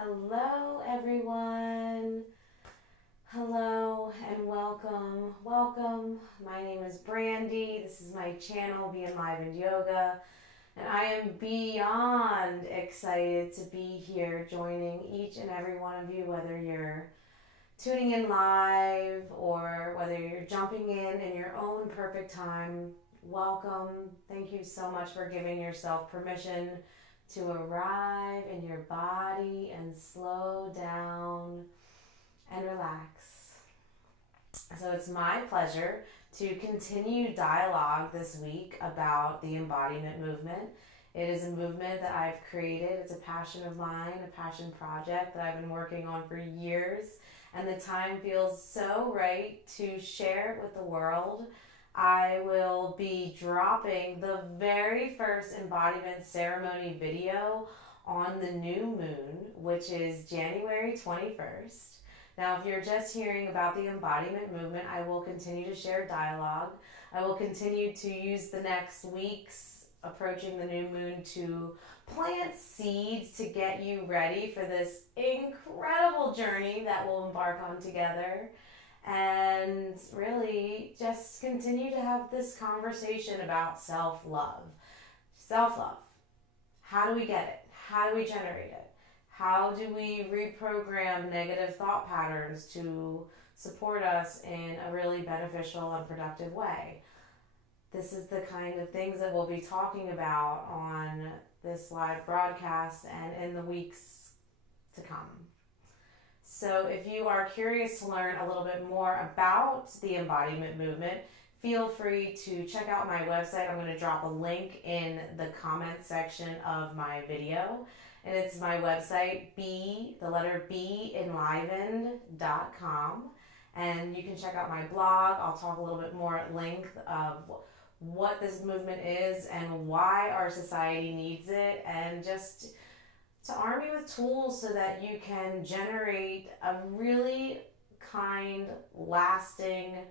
Hello, everyone. Hello and welcome. Welcome. My name is Brandy. This is my channel, Be Enlivened Yoga, and I am beyond excited to be here joining each and every one of you, whether you're tuning in live or whether you're jumping in your own perfect time. Welcome. Thank you so much for giving yourself permission to arrive in your body and slow down and relax. So it's my pleasure to continue dialogue this week about the embodiment movement. It is a movement that I've created. It's a passion of mine, a passion project that I've been working on for years, and the time feels so right to share it with the world. I will be dropping the very first embodiment ceremony video on the new moon, which is January 21st. Now, if you're just hearing about the embodiment movement, I will continue to share dialogue. I will continue to use the next weeks approaching the new moon to plant seeds to get you ready for this incredible journey that we'll embark on together. And really just continue to have this conversation about self-love. Self-love. How do we get it? How do we generate it? How do we reprogram negative thought patterns to support us in a really beneficial and productive way? This is the kind of things that we'll be talking about on this live broadcast and in the weeks to come. So if you are curious to learn a little bit more about the embodiment movement, feel free to check out my website. I'm going to drop a link in the comment section of my video. And it's my website, enlivened.com. And you can check out my blog. I'll talk a little bit more at length of what this movement is and why our society needs it, and just to arm you with tools so that you can generate a really kind, lasting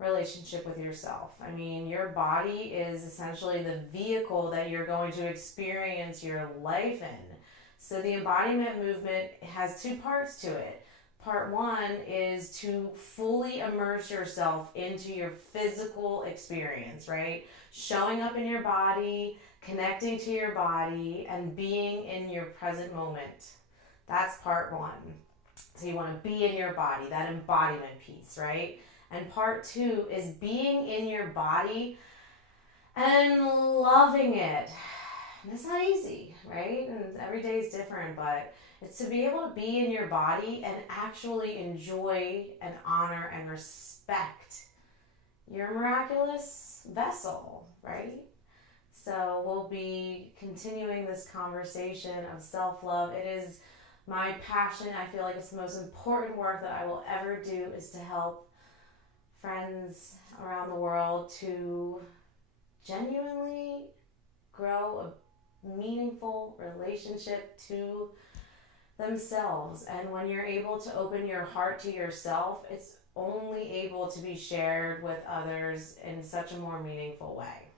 relationship with yourself. I mean, your body is essentially the vehicle that you're going to experience your life in. So the embodiment movement has two parts to it. Part one is to fully immerse yourself into your physical experience, right? Showing up in your body, connecting to your body, and being in your present moment. That's part one. So you want to be in your body, that embodiment piece, right? And part two is being in your body and loving it. And it's not easy, right? And every day is different, but it's to be able to be in your body and actually enjoy and honor and respect your miraculous vessel, right? So we'll be continuing this conversation of self-love. It is my passion. I feel like it's the most important work that I will ever do, is to help friends around the world to genuinely grow a meaningful relationship to themselves. And when you're able to open your heart to yourself, it's only able to be shared with others in such a more meaningful way.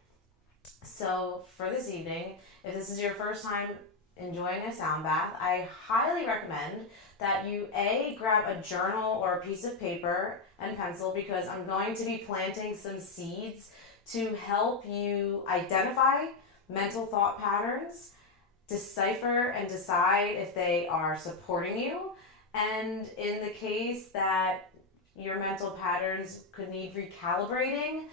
So for this evening, if this is your first time enjoying a sound bath, I highly recommend that you grab a journal or a piece of paper and pencil, because I'm going to be planting some seeds to help you identify mental thought patterns, decipher and decide if they are supporting you, and in the case that your mental patterns could need recalibrating,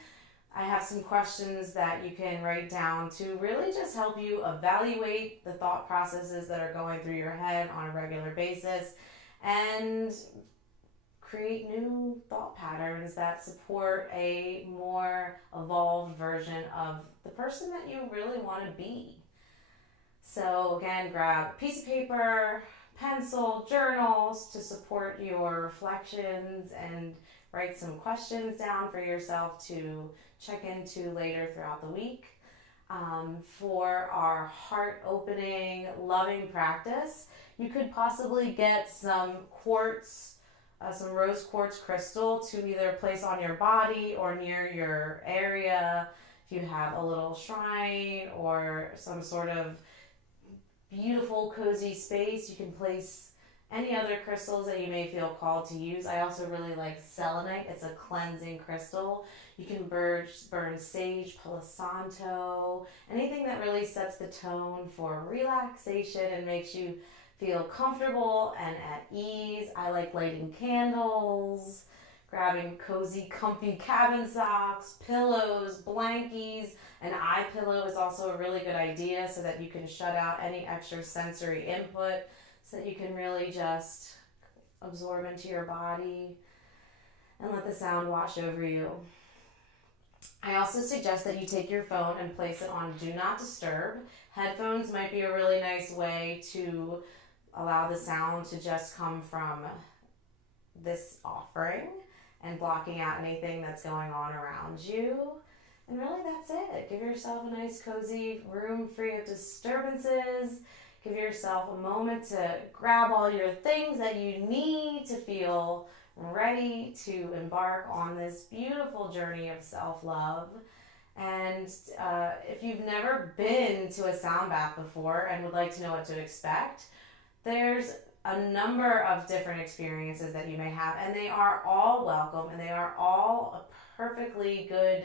I have some questions that you can write down to really just help you evaluate the thought processes that are going through your head on a regular basis and create new thought patterns that support a more evolved version of the person that you really want to be. So again, grab a piece of paper, pencil, journals to support your reflections, and write some questions down for yourself to check into later throughout the week. For our heart opening, loving practice, you could possibly get some quartz, some rose quartz crystal to either place on your body or near your area. If you have a little shrine or some sort of beautiful, cozy space. You can place any other crystals that you may feel called to use. I also really like selenite. It's a cleansing crystal. You can burn sage, palo santo, anything that really sets the tone for relaxation and makes you feel comfortable and at ease. I like lighting candles, grabbing cozy, comfy cabin socks, pillows, blankies. An eye pillow is also a really good idea so that you can shut out any extra sensory input, so that you can really just absorb into your body and let the sound wash over you. I also suggest that you take your phone and place it on Do Not Disturb. Headphones might be a really nice way to allow the sound to just come from this offering and blocking out anything that's going on around you. And really that's it. Give yourself a nice cozy room free of disturbances. Give yourself a moment to grab all your things that you need to feel ready to embark on this beautiful journey of self-love. And if you've never been to a sound bath before and would like to know what to expect, there's a number of different experiences that you may have, and they are all welcome, and they are all a perfectly good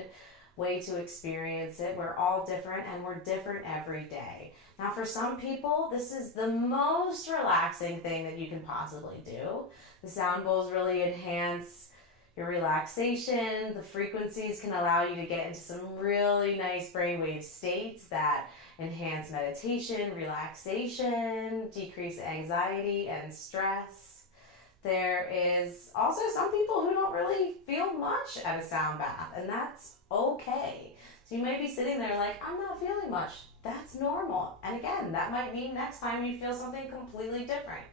way to experience it. We're all different, and we're different every day. Now, for some people, this is the most relaxing thing that you can possibly do. The sound bowls really enhance your relaxation. The frequencies can allow you to get into some really nice brainwave states that enhance meditation, relaxation, decrease anxiety and stress. There is also some people who don't really feel much at a sound bath, and that's okay. So you may be sitting there like, I'm not feeling much. That's normal. And again, that might mean next time you feel something completely different.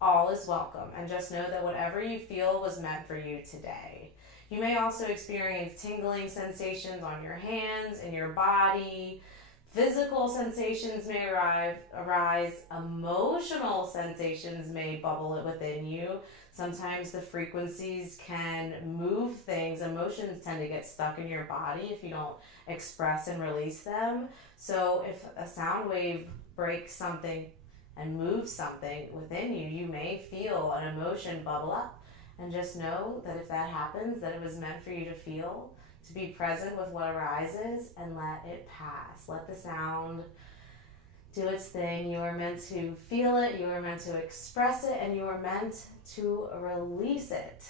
All is welcome, and just know that whatever you feel was meant for you today. You may also experience tingling sensations on your hands and your body. Physical sensations may arise. Emotional sensations may bubble within you. Sometimes the frequencies can move things. Emotions tend to get stuck in your body if you don't express and release them. So if a sound wave breaks something and moves something within you, you may feel an emotion bubble up. And just know that if that happens, that it was meant for you to feel, to be present with what arises and let it pass. Let the sound do its thing. You are meant to feel it, you are meant to express it, and you are meant to release it.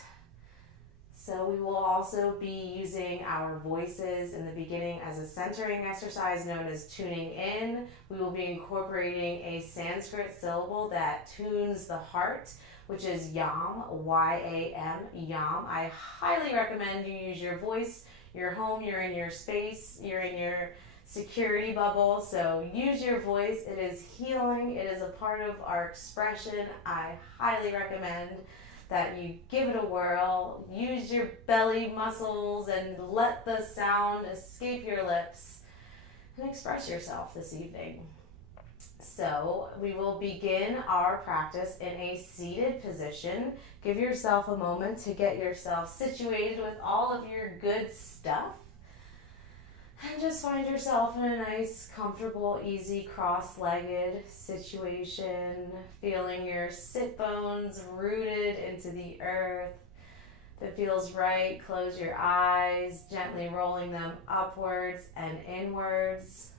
So we will also be using our voices in the beginning as a centering exercise known as tuning in. We will be incorporating a Sanskrit syllable that tunes the heart, which is yam, Y-A-M, yam. I highly recommend you use your voice. You're home, you're in your space, you're in your security bubble, so use your voice. It is healing, it is a part of our expression. I highly recommend that you give it a whirl, use your belly muscles, and let the sound escape your lips and express yourself this evening. So we will begin our practice in a seated position. Give yourself a moment to get yourself situated with all of your good stuff. And just find yourself in a nice, comfortable, easy, cross-legged situation, feeling your sit bones rooted into the earth. If it feels right, close your eyes, gently rolling them upwards and inwards.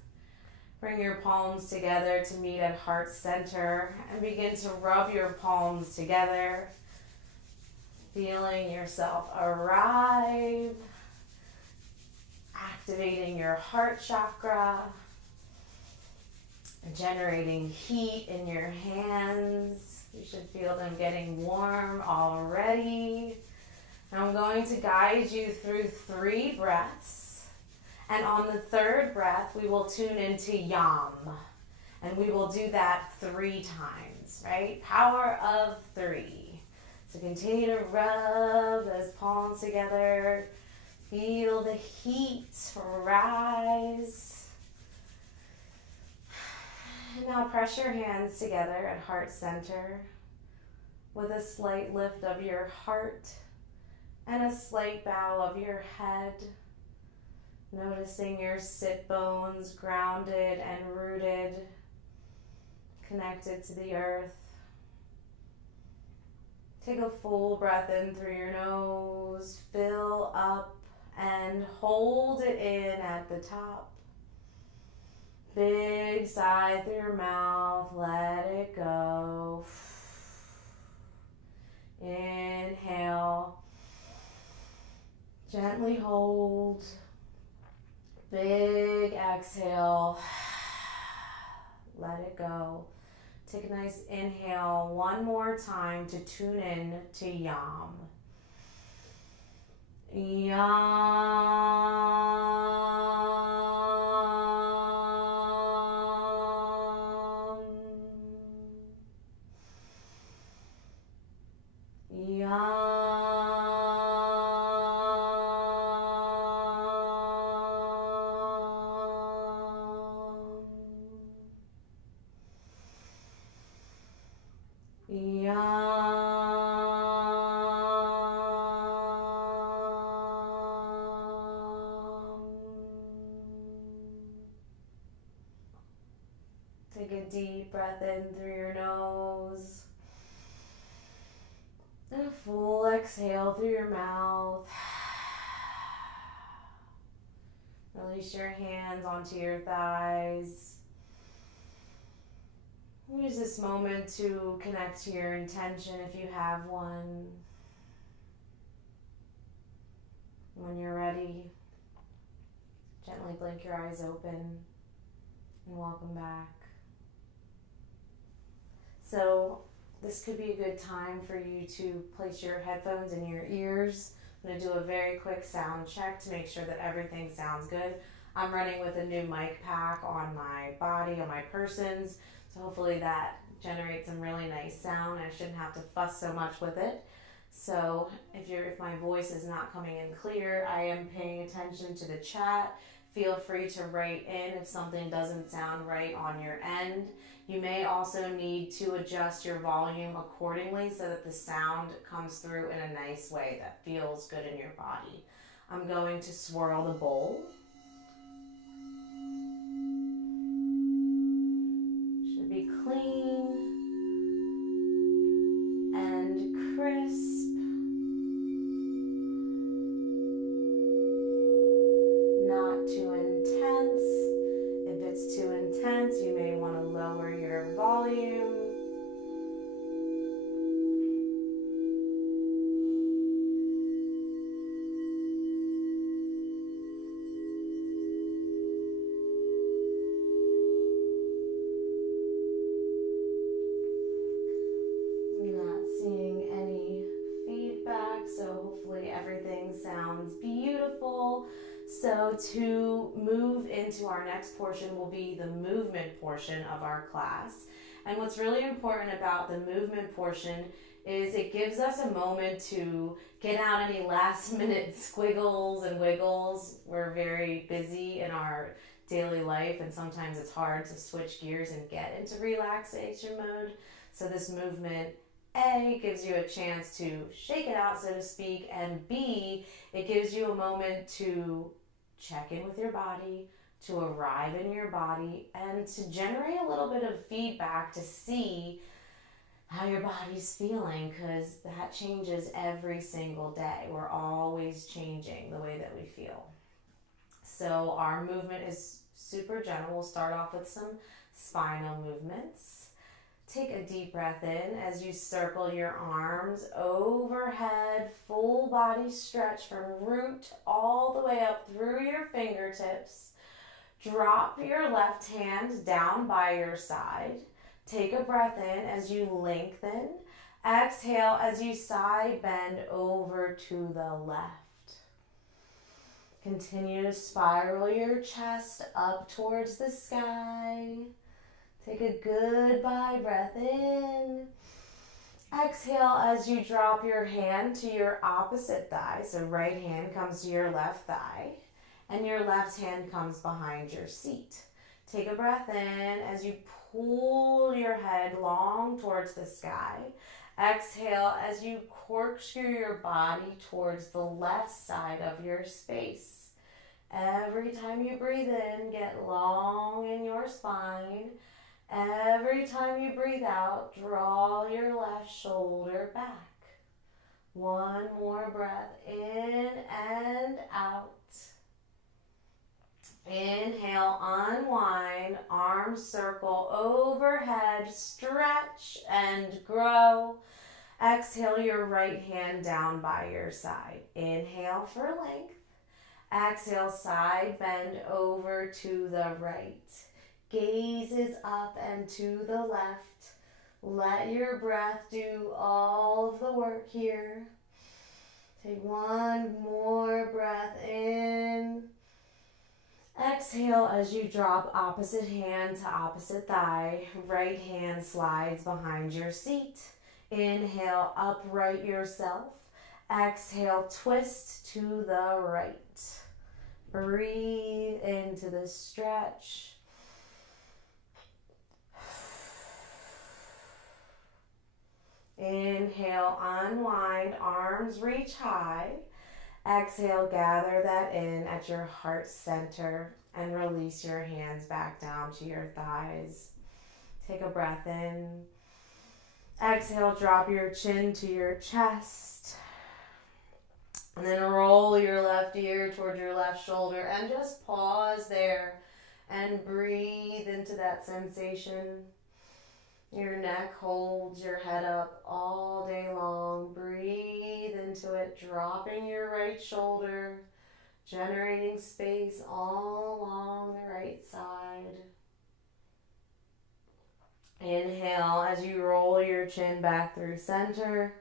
Bring your palms together to meet at heart center and begin to rub your palms together, feeling yourself arrive. Activating your heart chakra, generating heat in your hands. You should feel them getting warm already. Now I'm going to guide you through 3 breaths. And on the 3rd breath, we will tune into yam. And we will do that 3 times, right? Power of 3. So continue to rub those palms together. Feel the heat rise. Now press your hands together at heart center with a slight lift of your heart and a slight bow of your head. Noticing your sit bones grounded and rooted. connected to the earth. Take a full breath in through your nose, fill up and hold it in at the top. Big sigh through your mouth, let it go. Inhale, gently hold. Big exhale, let it go. Take a nice inhale one more time to tune in to Yam. Yam. Take a deep breath in through your nose and a full exhale through your mouth. Release your hands onto your thighs. Use this moment to connect to your intention if you have one. When you're ready, gently blink your eyes open and welcome back. So this could be a good time for you to place your headphones in your ears. I'm going to do a very quick sound check to make sure that everything sounds good. I'm running with a new mic pack on my body, on my persons, so hopefully that generates some really nice sound. I shouldn't have to fuss so much with it. So if my voice is not coming in clear, I am paying attention to the chat. Feel free to write in if something doesn't sound right on your end. You may also need to adjust your volume accordingly so that the sound comes through in a nice way that feels good in your body. I'm going to swirl the bowl. Should be clean and crisp. Not too intense. If it's too intense, you may want to lower your volume. I'm not seeing any feedback, so hopefully everything sounds beautiful. So to move into our next portion will be the movement portion of our class. And what's really important about the movement portion is it gives us a moment to get out any last minute squiggles and wiggles. We're very busy in our daily life and sometimes it's hard to switch gears and get into relaxation mode. So this movement, A, gives you a chance to shake it out, so to speak, and B, it gives you a moment to check in with your body, to arrive in your body, and to generate a little bit of feedback to see how your body's feeling, because that changes every single day. We're always changing the way that we feel. So our movement is super gentle. We'll start off with some spinal movements. Take a deep breath in as you circle your arms overhead, full body stretch from root all the way up through your fingertips. Drop your left hand down by your side. Take a breath in as you lengthen. Exhale as you side bend over to the left. Continue to spiral your chest up towards the sky. Take a goodbye breath in. Exhale as you drop your hand to your opposite thigh. So right hand comes to your left thigh and your left hand comes behind your seat. Take a breath in as you pull your head long towards the sky. Exhale as you corkscrew your body towards the left side of your space. Every time you breathe in, get long in your spine. Every time you breathe out, draw your left shoulder back. One more breath in and out. Inhale, unwind, arms circle overhead, stretch and grow. Exhale your right hand down by your side. Inhale for length. Exhale, side bend over to the right. Gaze is up and to the left. Let your breath do all of the work here. Take one more breath in. Exhale as you drop opposite hand to opposite thigh. Right hand slides behind your seat. Inhale, upright yourself. Exhale, twist to the right. Breathe into the stretch. Inhale, unwind, arms reach high. Exhale, gather that in at your heart center and release your hands back down to your thighs. Take a breath in. Exhale, drop your chin to your chest. And then roll your left ear toward your left shoulder and just pause there and breathe into that sensation. Your neck holds your head up all day long. Breathe into it, dropping your right shoulder, generating space all along the right side. Inhale as you roll your chin back through center.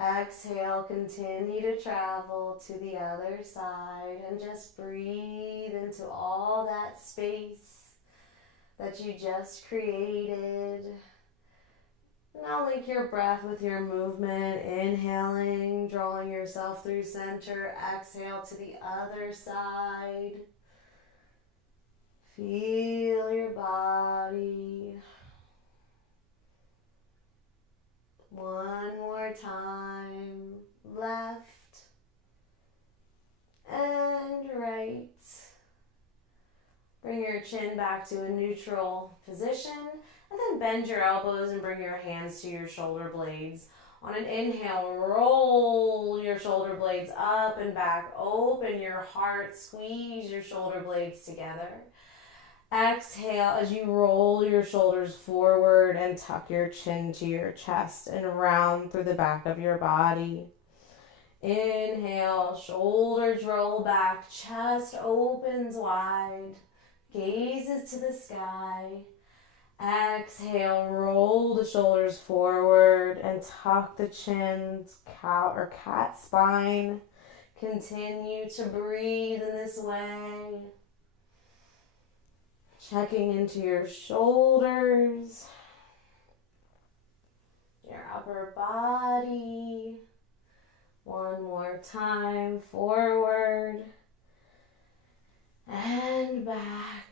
Exhale, continue to travel to the other side and just breathe into all that space that you just created. Now link your breath with your movement, inhaling, drawing yourself through center, exhale to the other side. Feel your body. One more time, left and right. Bring your chin back to a neutral position. And then bend your elbows and bring your hands to your shoulder blades. On an inhale, roll your shoulder blades up and back. Open your heart, squeeze your shoulder blades together. Exhale as you roll your shoulders forward and tuck your chin to your chest and round through the back of your body. Inhale, shoulders roll back, chest opens wide, gazes to the sky. Exhale, roll the shoulders forward and tuck the chin, cow or cat spine. Continue to breathe in this way. Checking into your shoulders, your upper body. One more time, forward and back.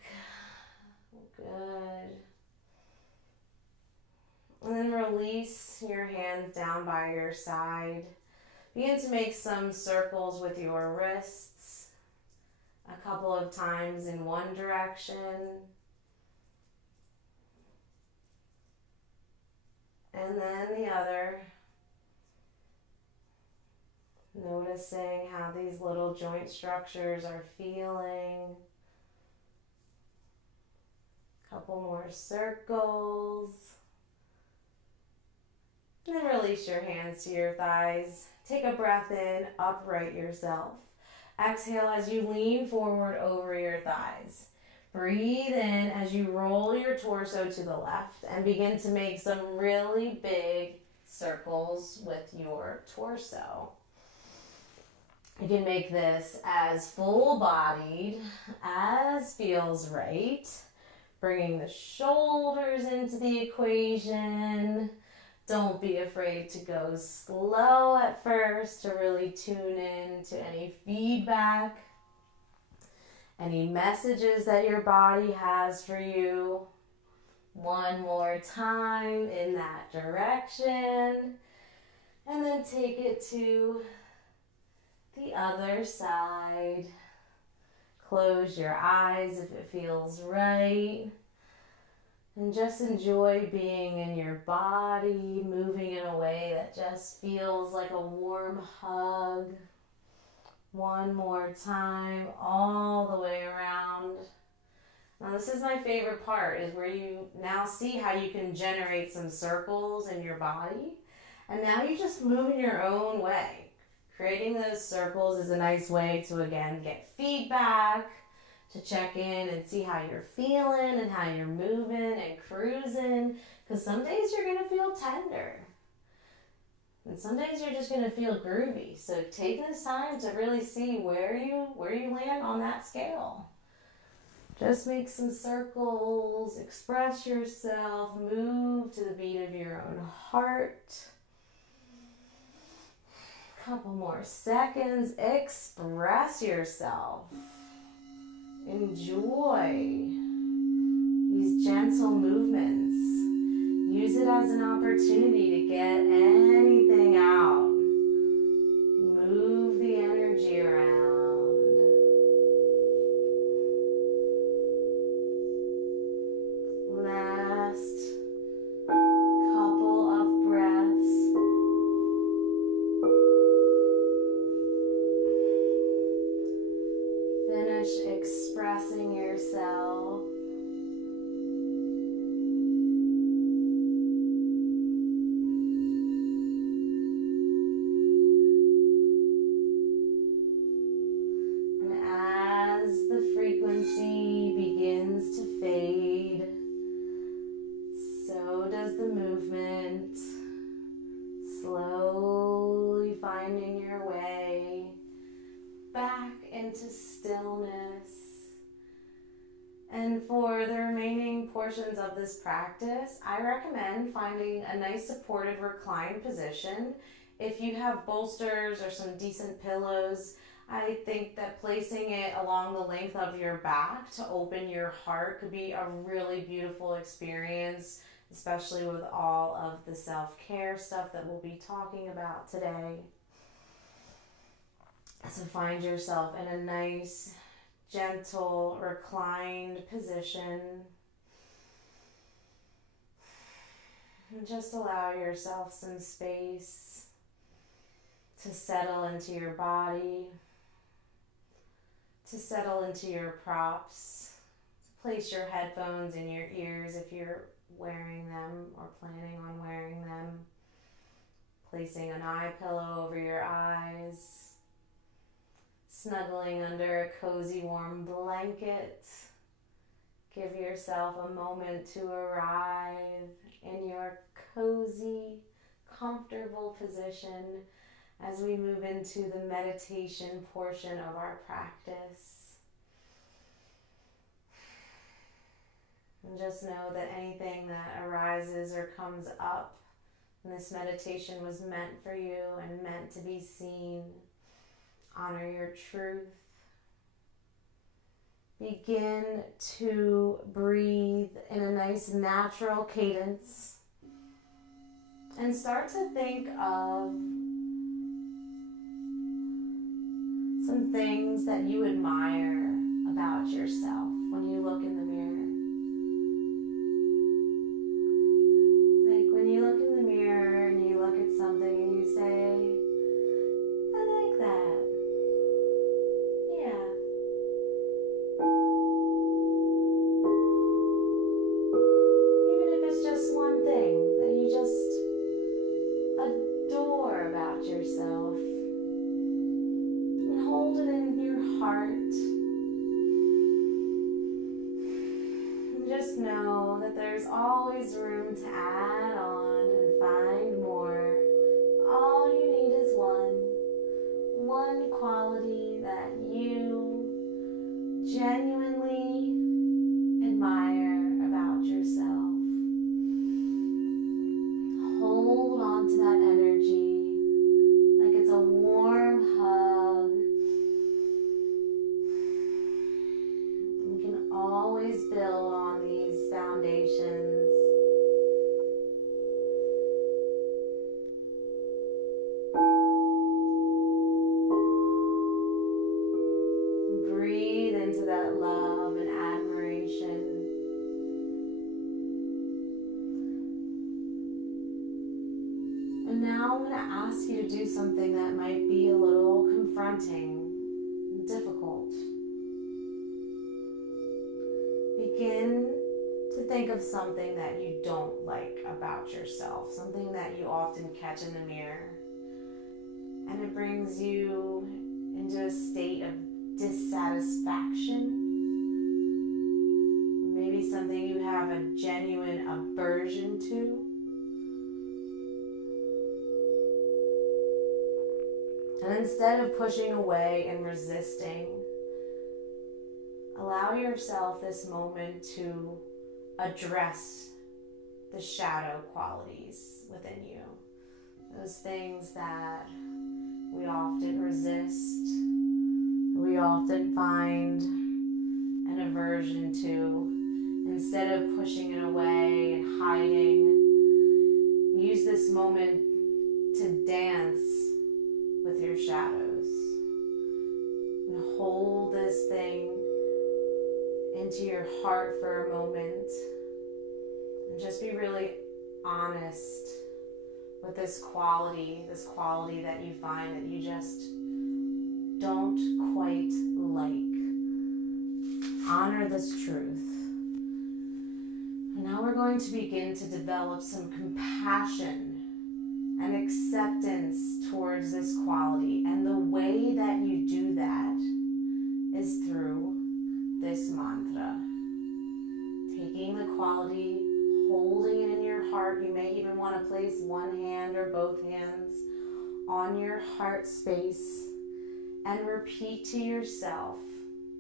Good. And then release your hands down by your side. Begin to make some circles with your wrists. A couple of times in one direction. And then the other. Noticing how these little joint structures are feeling. Couple more circles. And then release your hands to your thighs. Take a breath in, upright yourself. Exhale as you lean forward over your thighs. Breathe in as you roll your torso to the left and begin to make some really big circles with your torso. You can make this as full-bodied as feels right. Bringing the shoulders into the equation. Don't be afraid to go slow at first to really tune in to any feedback, any messages that your body has for you. One more time in that direction. And then take it to the other side. Close your eyes if it feels right. And just enjoy being in your body, moving in a way that just feels like a warm hug. One more time, all the way around. Now this is my favorite part, is where you now see how you can generate some circles in your body. And now you just move in your own way. Creating those circles is a nice way to, again, get feedback, to check in and see how you're feeling and how you're moving and cruising. Because some days you're going to feel tender. And some days you're just going to feel groovy. So take this time to really see where you land on that scale. Just make some circles, express yourself, move to the beat of your own heart. Couple more seconds, express yourself. Enjoy these gentle movements. Use it as an opportunity to get anything out. Move the energy around. Last couple of breaths. Finish expressing yourself. And as the frequency begins to fade, so does the movement, slowly finding your way back into stillness. And for the remaining portions of this practice, I recommend finding a nice supported reclined position. If you have bolsters or some decent pillows, I think that placing it along the length of your back to open your heart could be a really beautiful experience, especially with all of the self-care stuff that we'll be talking about today. So find yourself in a nice, gentle, reclined position. And just allow yourself some space to settle into your body, to settle into your props, to place your headphones in your ears if you're wearing them or planning on wearing them, placing an eye pillow over your eyes, snuggling under a cozy warm blanket. Give yourself a moment to arrive in your cozy, comfortable position as we move into the meditation portion of our practice. And just know that anything that arises or comes up in this meditation was meant for you and meant to be seen. Honor your truth. Begin to breathe in a nice natural cadence. And start to think of some things that you admire about yourself when you look in the mirror. Like when you look in the mirror and you look at something and you say, I like that. Yeah. Even if it's just one thing that you just adore about yourself, and hold it in your heart. And just know that there's always room to add on and find more. All you need is one quality that you genuinely admire about yourself. Hold on to that energy like it's a warm hug. You can always build on these foundations. Breathe into that love and admiration. And now I'm going to ask you to do something that might be a little confronting, difficult. Begin to think of something that you don't like about yourself, something that you often catch in the mirror, and it brings you into a state of dissatisfaction. Maybe something you have a genuine aversion to. And instead of pushing away and resisting, allow yourself this moment to address the shadow qualities within you. Those things that we often resist, we often find an aversion to. Instead of pushing it away and hiding, use this moment to dance with your shadows. And hold this thing into your heart for a moment. And just be really honest with this quality that you find that you just don't quite like. Honor this truth. And now we're going to begin to develop some compassion and acceptance towards this quality. And the way that you do that is through this mantra. Taking the quality, holding it in your heart. You may even want to place one hand or both hands on your heart space and repeat to yourself,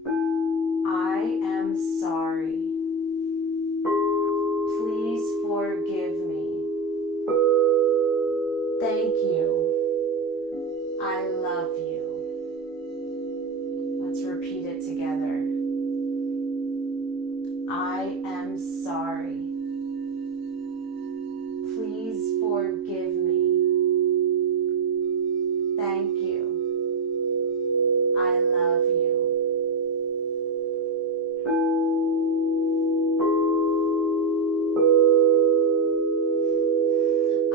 I am sorry. Please forgive me. Thank you. I love you. Let's repeat it together. I am sorry. Please forgive me. Thank you. I love you.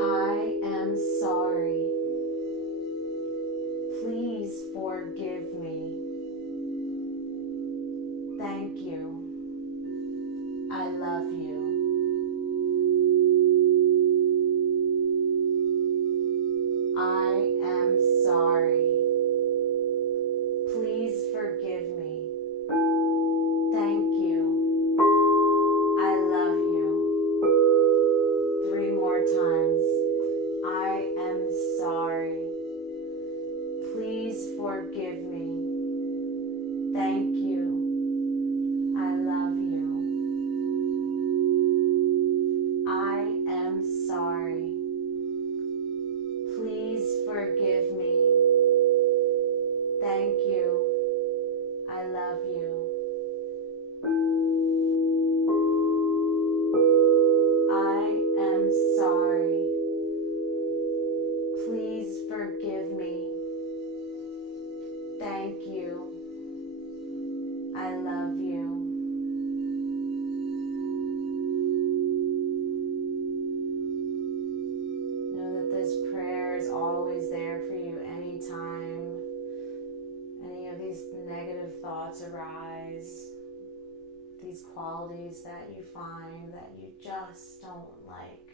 I am sorry. Please forgive me. Thank you. I love you. I am sorry. Please forgive me. Thank you. I love you. 3 more times. I am sorry. Please forgive me. Thank you. I love you. I am sorry. Please forgive me. Thank you. I love you. I am sorry. Please forgive me. Thank you. I love you. Know that this prayer is always there for you anytime any of these negative thoughts arise, these qualities that you find that you just don't like.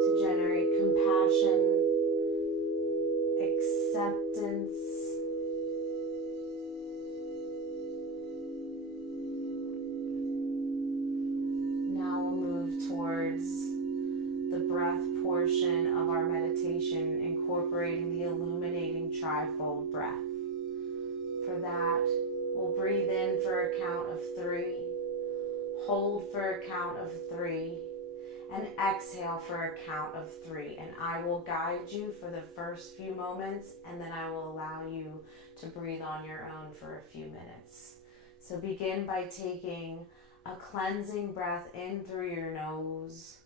To generate compassion, acceptance, now we'll move towards the breath portion of our meditation, incorporating the illuminating trifold breath. For that, we'll breathe in for a count of 3, hold for a count of 3, and exhale for a count of 3. And I will guide you for the first few moments, and then I will allow you to breathe on your own for a few minutes. So begin by taking a cleansing breath in through your nose.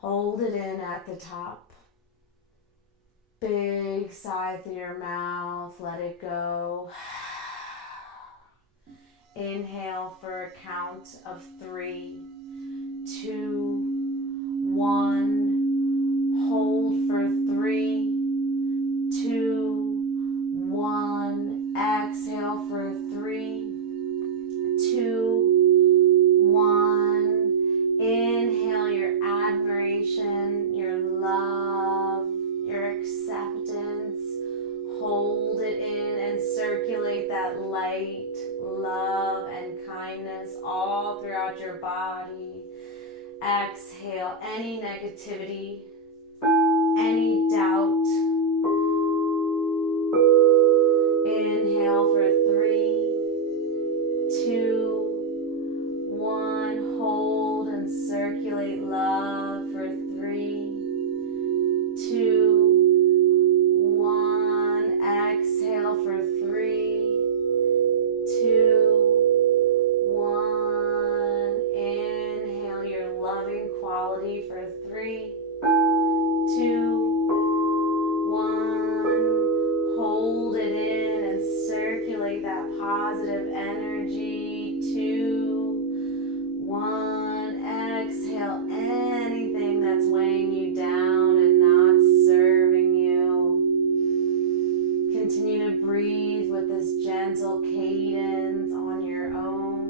Hold it in at the top. Big sigh through your mouth. Let it go. Inhale for a count of 3. 2, 1. Hold for 3, 2, 1. Exhale for 3, 2, 1. Inhale your admiration, your love, your acceptance. Hold it in and circulate that light, love, and kindness all throughout your body. Exhale any negativity, any doubt. Inhale for 3, 2, 1. Hold and circulate love for 3, 2, 1. Exhale for 3, 2, 1. Inhale your loving quality for 3, 2, 1. Hold it in and circulate that positive energy. 2, 1. Exhale anything that's weighing you down and not serving you. Continue to breathe with this gentle cadence on your own.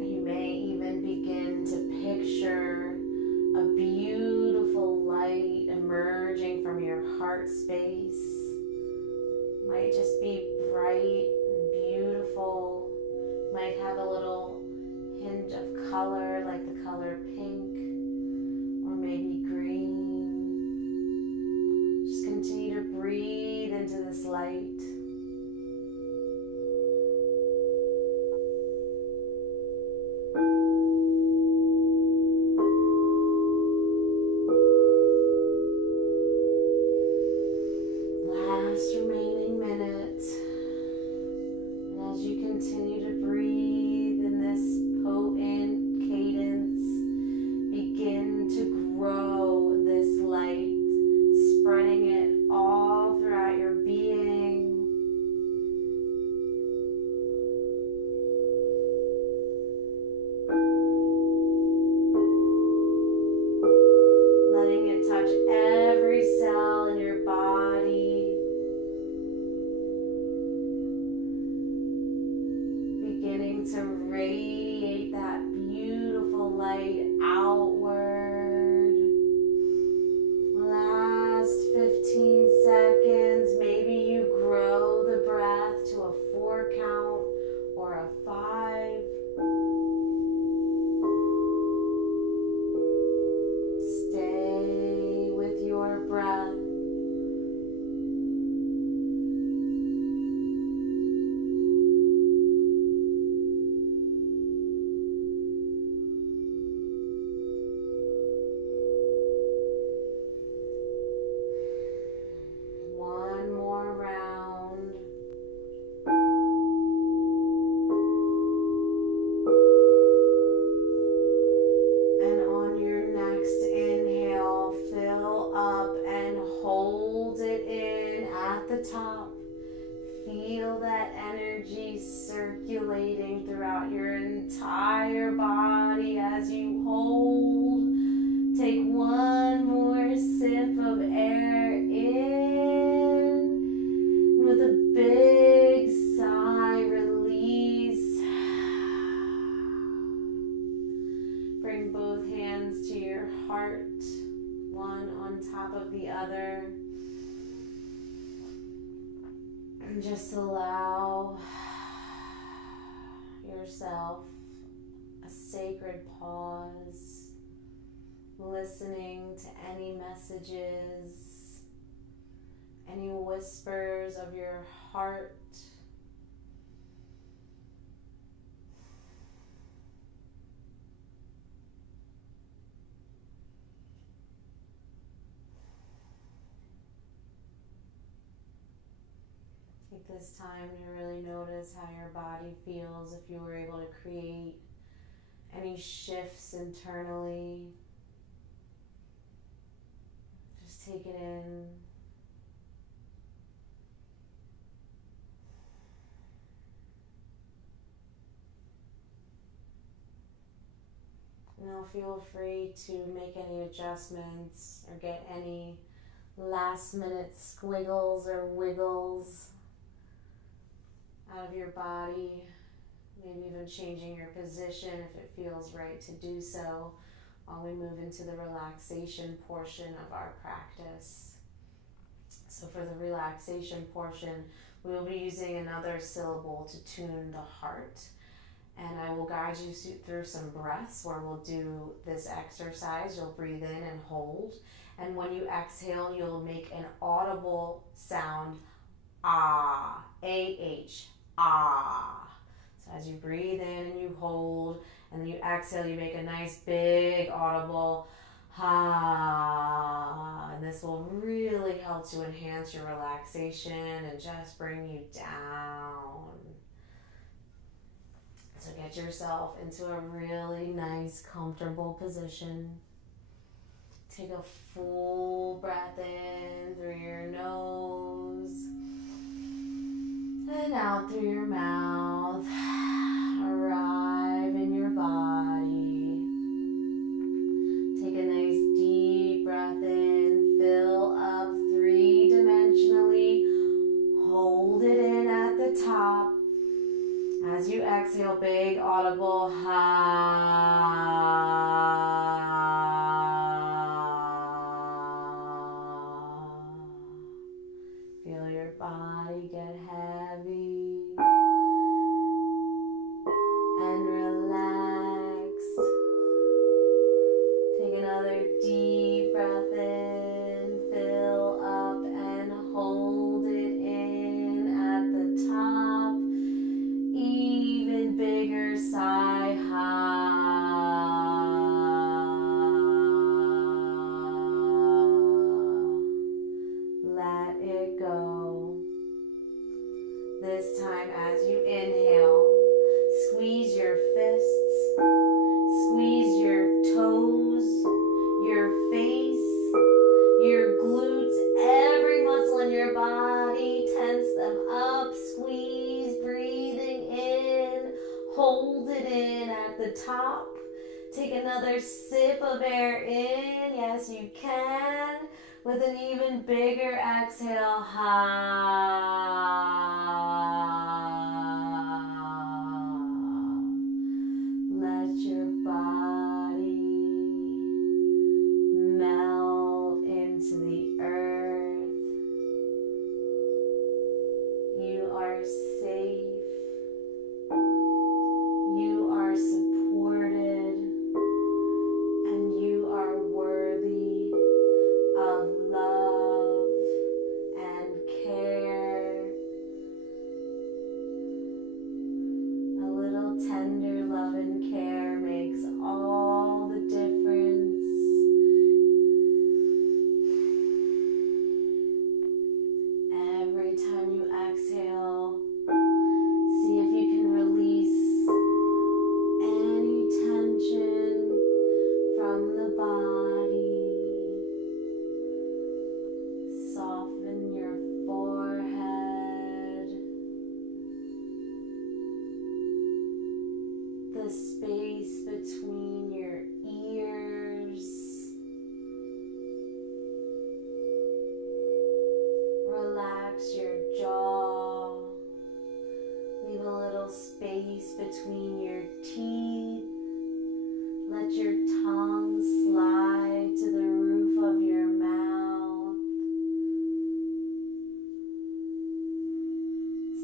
You may even begin to picture a beautiful light emerging from your heart space. Might just be bright and beautiful. Might have a little hint of color, like the color pink or maybe green. Just continue to breathe into this light. Last remaining minute. And as you continue to breathe in this potent cadence, begin to grow this light, spreading it all throughout your being. Letting it touch every cell in your body. Beginning to radiate that beautiful light outward. Last 15 seconds. Maybe you grow the breath to a 4 count or a 5. Stay with your breath. One more round. And on your next inhale, fill up and hold it in at the top. Feel that energy circulating throughout your entire body as you hold. Take one more sip of air in. With a big sigh, release. Bring both hands to your heart, one on top of the other. And just allow yourself a sacred pause, listening to any messages, any whispers of your heart. Take this time to really notice how your body feels, if you were able to create any shifts internally. Just Just take it in. Now feel free to make any adjustments or get any last minute squiggles or wiggles out of your body. Maybe even changing your position if it feels right to do so while we move into the relaxation portion of our practice. So for the relaxation portion, we will be using another syllable to tune the heart. And I will guide you through some breaths where we'll do this exercise. You'll breathe in and hold. And when you exhale, you'll make an audible sound, ah, A-H, ah. So as you breathe in and you hold, and then you exhale, you make a nice big audible ah. And this will really help to enhance your relaxation and just bring you down. So get yourself into a really nice, comfortable position. Take a full breath in through your nose and out through your mouth. Arrive in your body. Take a nice deep breath in. Fill up three-dimensionally. Hold it in at the top. As you exhale, big audible ha. Feel your body get heavy and relaxed. Take another deep breath in. Fill up and hold it in at the top. Even bigger sigh, let it go. This time as you inhale, squeeze your fists, squeeze your toes, your face, your glutes, every muscle in your body, tense them up, squeeze, breathing in, hold it in at the top. Take another sip of air in, yes you can, with an even bigger exhale, Let your body melt into the earth. You are safe. You are supported. And you are worthy of love and care. A little tender love and care makes all the difference. Every time you exhale, see if you can release any tension from the body. Soften your forehead, the space between your ears. Relax your jaw. Leave a little space between your teeth. Let your tongue slide to the roof of your mouth.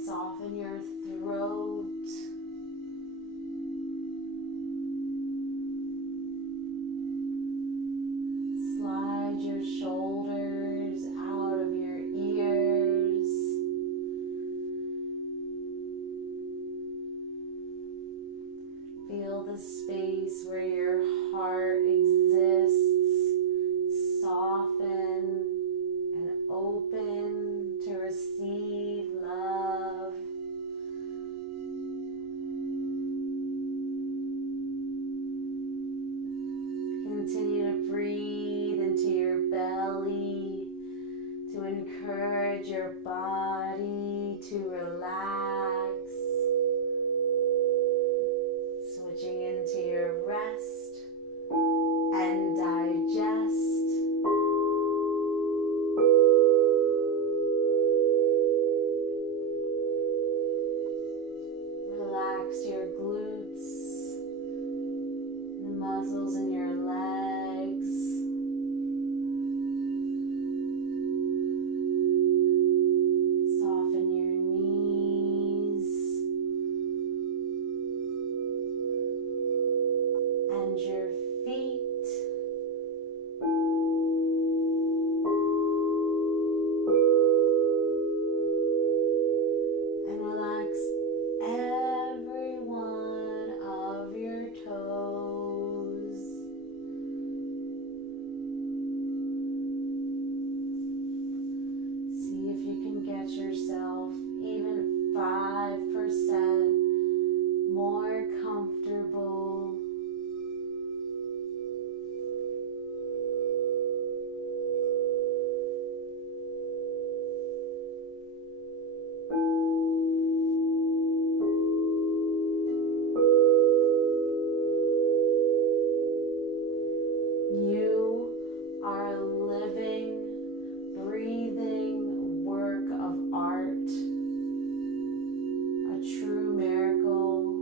Soften your throat. Slide your shoulders out of your ears. Feel the space where your heart exists, soften and open to receive love. Continue to breathe into your belly. encourage your body to relax, switching into your rest and digest. Relax your glutes, the muscles in your legs. Soften your knees and your feet. And relax every one of your toes. See if you can get yourself even 5% more comfortable. You are a living, breathing work of art, a true miracle.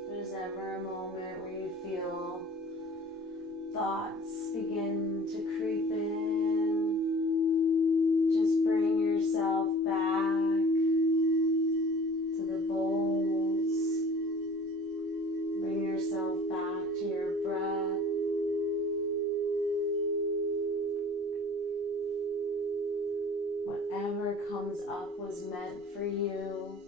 If there's ever a moment where you feel thoughts begin to creep in, just bring yourself back to the bowls. Bring yourself back to your breath. Whatever comes up was meant for you.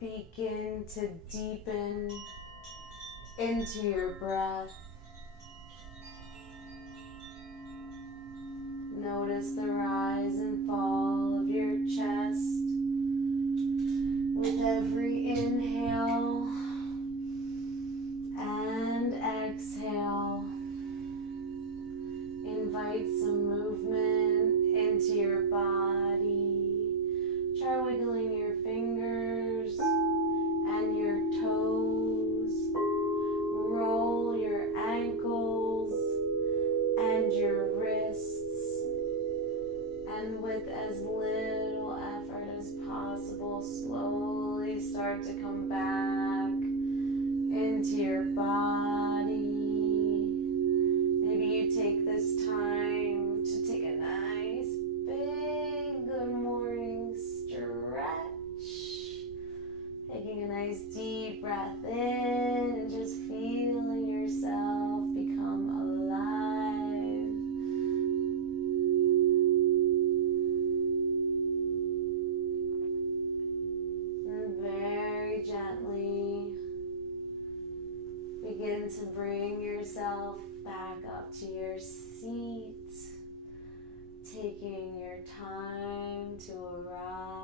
begin to deepen into your breath. Notice the rise and fall of your chest with every inhale and exhale. Invite some movement into your body. Try wiggling your fingers and your toes. Roll your ankles and your wrists. And with as little effort as possible, slowly start to come back into your body. Maybe you take this time to take a nice big good morning stretch. Taking a nice deep breath in and just feeling yourself become alive. And very gently begin to bring yourself back up to your seat, taking your time to arrive.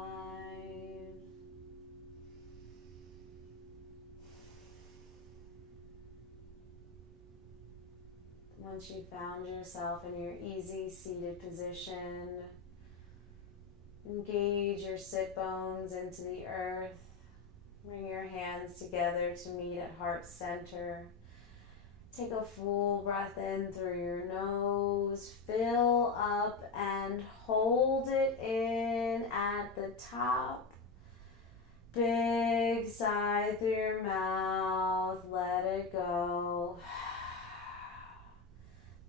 Once you found yourself in your easy seated position, engage your sit bones into the earth. Bring your hands together to meet at heart center. Take a full breath in through your nose. Fill up and hold it in at the top. Big sigh through your mouth. Let it go.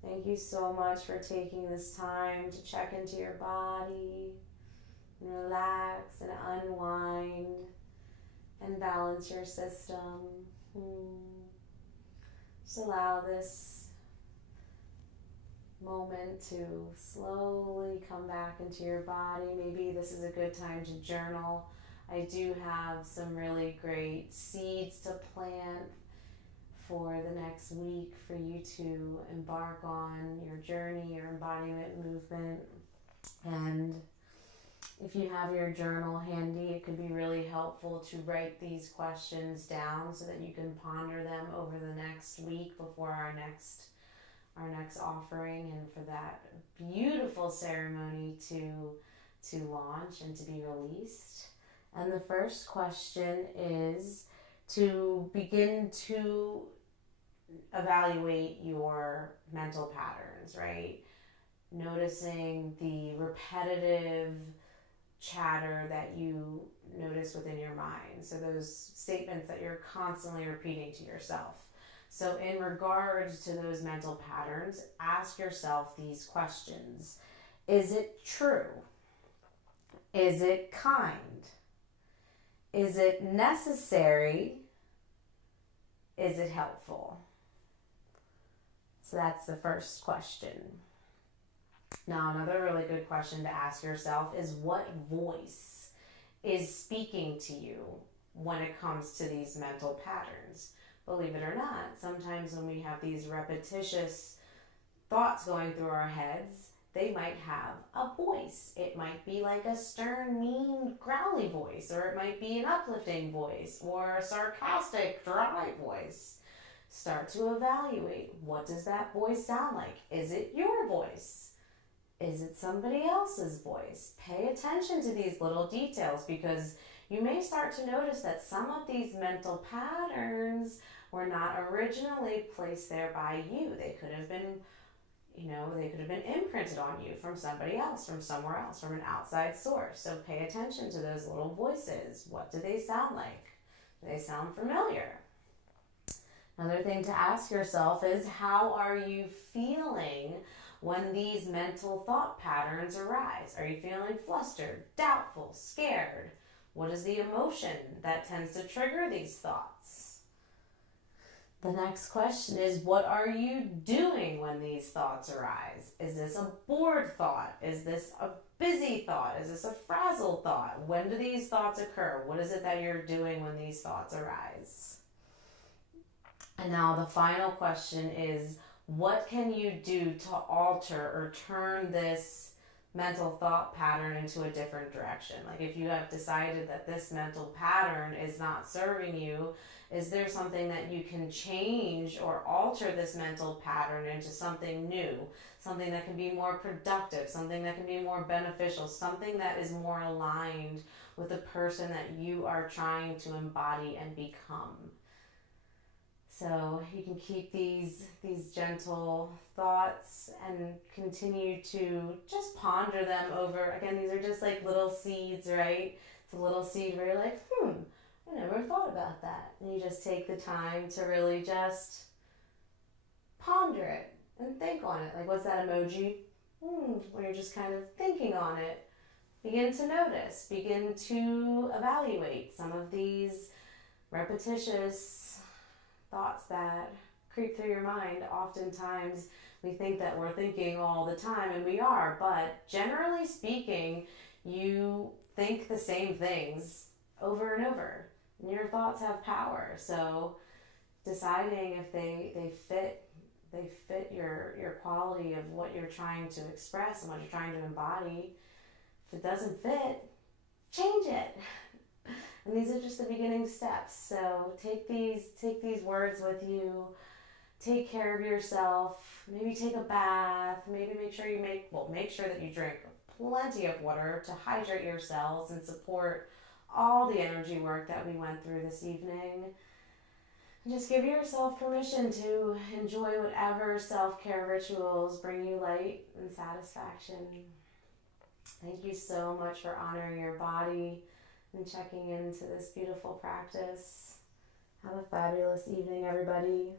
Thank you so much for taking this time to check into your body and relax and unwind and balance your system. Just allow this moment to slowly come back into your body. Maybe this is a good time to journal. I do have some really great seeds to plant for the next week for you to embark on your journey, your embodiment movement. And if you have your journal handy, it could be really helpful to write these questions down so that you can ponder them over the next week before our next offering, and for that beautiful ceremony to launch and to be released. And the first question is to begin to evaluate your mental patterns, right? Noticing the repetitive chatter that you notice within your mind. So those statements that you're constantly repeating to yourself. So in regards to those mental patterns, ask yourself these questions. Is it true? Is it kind? Is it necessary? Is it helpful? So that's the first question. Now, another really good question to ask yourself is, what voice is speaking to you when it comes to these mental patterns? Believe it or not, sometimes when we have these repetitious thoughts going through our heads, they might have a voice. It might be like a stern, mean, growly voice, or it might be an uplifting voice, or a sarcastic, dry voice. Start to evaluate, what does that voice sound like? Is it your voice? Is it somebody else's voice? Pay attention to these little details, because you may start to notice that some of these mental patterns were not originally placed there by you. They could have been, they could have been imprinted on you from somebody else, from somewhere else, from an outside source. So pay attention to those little voices. What do they sound like? Do they sound familiar? Another thing to ask yourself is, how are you feeling when these mental thought patterns arise? Are you feeling flustered, doubtful, scared? What is the emotion that tends to trigger these thoughts? The next question is, what are you doing when these thoughts arise? Is this a bored thought? Is this a busy thought? Is this a frazzled thought? When do these thoughts occur? What is it that you're doing when these thoughts arise? And now the final question is, what can you do to alter or turn this mental thought pattern into a different direction? Like if you have decided that this mental pattern is not serving you, is there something that you can change or alter this mental pattern into something new, something that can be more productive, something that can be more beneficial, something that is more aligned with the person that you are trying to embody and become? So you can keep these gentle thoughts and continue to just ponder them over. Again, these are just like little seeds, right? It's a little seed where you're like, I never thought about that. And you just take the time to really just ponder it and think on it. Like, what's that emoji? When you're just kind of thinking on it. Begin to notice, begin to evaluate some of these repetitious thoughts that creep through your mind. Oftentimes we think that we're thinking all the time, and we are, but generally speaking, you think the same things over and over, and your thoughts have power. So deciding if they fit your quality of what you're trying to express and what you're trying to embody. If it doesn't fit, change it. And these are just the beginning steps. So take these words with you. Take care of yourself. Maybe take a bath. Maybe make sure that you drink plenty of water to hydrate your cells and support all the energy work that we went through this evening. And just give yourself permission to enjoy whatever self-care rituals bring you light and satisfaction. Thank you so much for honoring your body and checking into this beautiful practice. Have a fabulous evening, everybody.